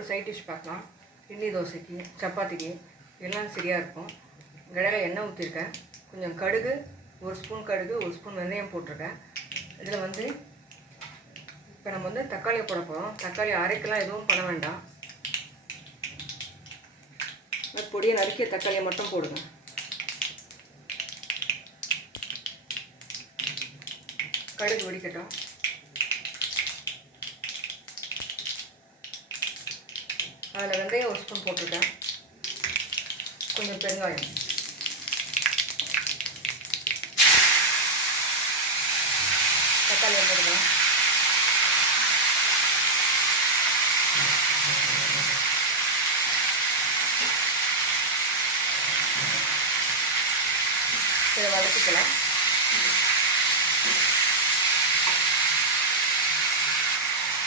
ஒரு side dish பார்க்கலாம். இட்லி தோசைக்கு, சப்பாத்திக்கு எல்லாம் சரியாக இருக்கும். கடையில் எண்ணெய் ஊற்றிருக்கேன். கொஞ்சம் கடுகு, 1 ஸ்பூன் கடுகு, 1 ஸ்பூன் வெந்தயம் போட்டிருக்கேன். இதில் வந்து இப்போ நம்ம வந்து தக்காளியை போட போகிறோம். தக்காளி அரைக்கலாம் எதுவும் பண்ண வேண்டாம். பொடியை நறுக்கிய தக்காளியை மட்டும் போடுங்க. கடுகு வெடிக்கட்டும். அதில் வெந்தயம் 1 ஸ்பூன் போட்டிருக்கேன். கொஞ்சம் பெருங்காயம், தக்காளியை போட்டுக்கலாம். இதை வதக்கிக்கலாம்.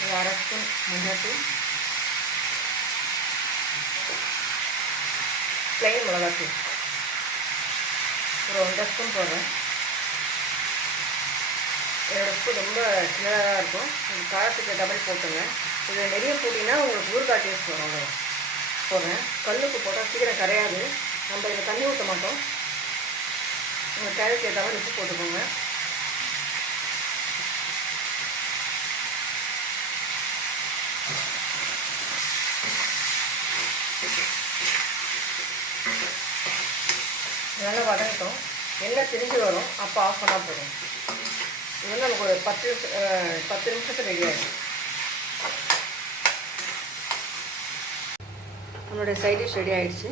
ஒரு 1/2 ஸ்பூன் மஞ்சள்தூள், ப்ளைன் மிளகாத்தூள் ஒரு 1/2 ஸ்பூன் போடுறேன். என்னோடய ஸ்பூன் ரொம்ப சின்னதாக இருக்கும். காரத்துக்கு ஏற்ற மாதிரி போட்டுங்க. இதில் நிறைய போட்டிங்கன்னா உங்களுக்கு ஊறுகாய் டேஸ்ட் வரும். அவ்வளோ போடுறேன். கல்லுப்பு போட்டால் சீக்கிரம் கரையாது. நம்ம இதில் தண்ணி ஊற்ற மாட்டோம். உங்கள் தேவைக்கு ஏற்ற மாதிரி உப்பு போட்டுக்கோங்க. நல்லா வதங்கட்டும். எண்ணெய் திரிஞ்சு வரும், அப்போ ஆஃப் பண்ணால் போதும். இது வந்து நமக்கு ஒரு 10 நிமிஷத்துக்கு ரெடி ஆகிடும். நம்மளுடைய சைட் டிஷ் ரெடி ஆகிடுச்சு.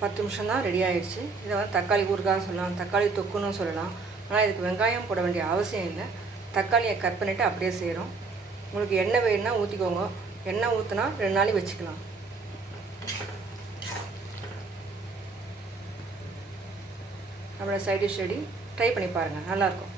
10 நிமிஷம் தான் ரெடி ஆகிடுச்சு. இதை வந்து தக்காளி ஊறுகாய் சொல்லலாம், தக்காளி தொக்குன்னு சொல்லலாம். ஆனால் இதுக்கு வெங்காயம் போட வேண்டிய அவசியம் இல்லை. தக்காளியை கட் பண்ணிவிட்டு அப்படியே செய்கிறோம். உங்களுக்கு எண்ணெய் வேணுன்னா ஊற்றிக்கோங்க. எண்ணெய் ஊற்றினா 2 நாளைக்கு வச்சுக்கலாம். நம்மளோட சைட் டிஷ் ரெடி. ட்ரை பண்ணி பாருங்கள், நல்லாயிருக்கும்.